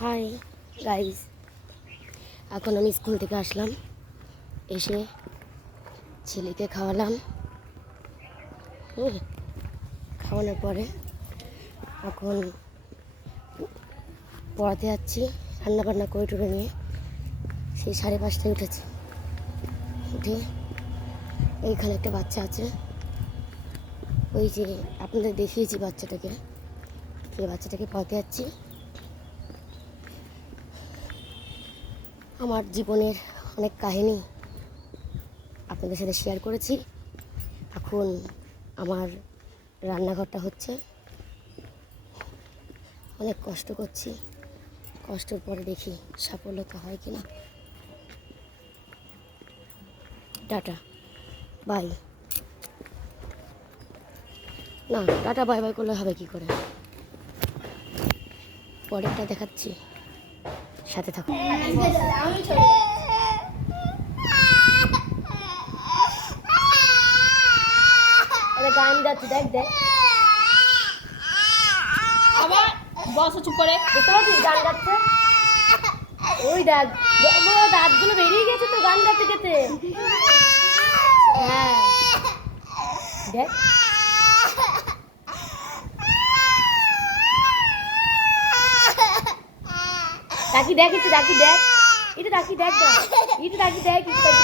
Hi guys, এখন আমি school থেকে আসলাম, এসে ছেলেকে খাওয়ালাম। খাওয়ানোর পরে এখন পড়াতে যাচ্ছি, রান্নাবান্না করে টুরে নিয়ে। সেই 5:30টায় উঠেছি। উঠে এইখানে একটা বাচ্চা আছে, ওই যে আপনাদের দেখিয়েছি বাচ্চাটাকে, সেই বাচ্চাটাকে পড়াতে যাচ্ছি। আমার জীবনের অনেক কাহিনী আপনাদের সাথে শেয়ার করেছি। এখন আমার রান্নাঘরটা হচ্ছে, অনেক কষ্ট করছি, কষ্টের পরে দেখি সফলতা হয় কিনা। Tata bye. না, টাটা বাই বাই করলে হবে কি করে, পরেরটা দেখাচ্ছি, সাথে থাকো। গান গাচ্ছে, দেখ দেখ আবার বস চুপ করে। বুঝতে পারছিস গান গাচ্ছে, ওই দেখ দাঁতগুলো বেরিয়ে গেছে তো গান গাতে গেতে। হ্যাঁ দেখ, ডাকি দেখ, একটু ডাকি দেখ, একটু ডাকি দেখ, একটু ডাকি দেখ, একটু ডাকি দেখ।